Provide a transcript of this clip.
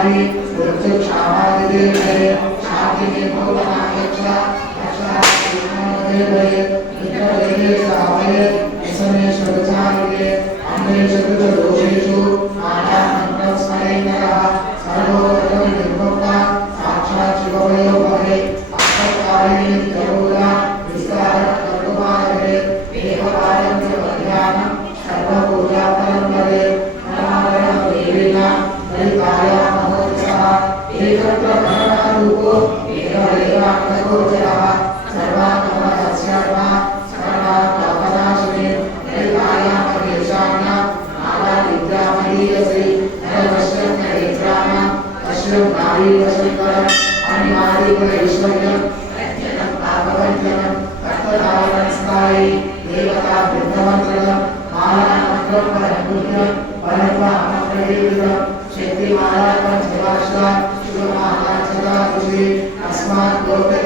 शारी रुद्र क्षामादि देवे शांति में भोगनायक्षा अच्छा देवे विक्रमे सावे इसमें शुद्धारिये अन्य शुद्ध दोषेषु आनामंत्र स्मरेन्द्रः सर्वोत्तम निर्भक्ता साक्षात् शिवयो भवे अष्टकारिणी जगोदा विस्तार कर्तुमारे एकपालं च मध्याह्नं सर्वपूजा परम्परे नमामि देवीना हरिकाया महोत्सवः एकत्र भरणरूपो एकमेवान्तगोचरः सर्वात्मकस्यात्मा सर्वात्मकनाशिनी हरिकाया महेशान्या नादा विद्यामहीयसी नरवश्यं नरेन्द्राणां अश्वं नारीवशंकरम् अनिवार्यैश्वर्यं यज्ञं पापवञ्चनं तत्त्वधारणस्थायि देवता वृद्धमन्त्रं मालामन्त्रं परमपुण्यं परत्वामप्रवेदितं शक्तिमाला पंचवार्षा शुभमाला सदा ऋषि अस्मात् लोकत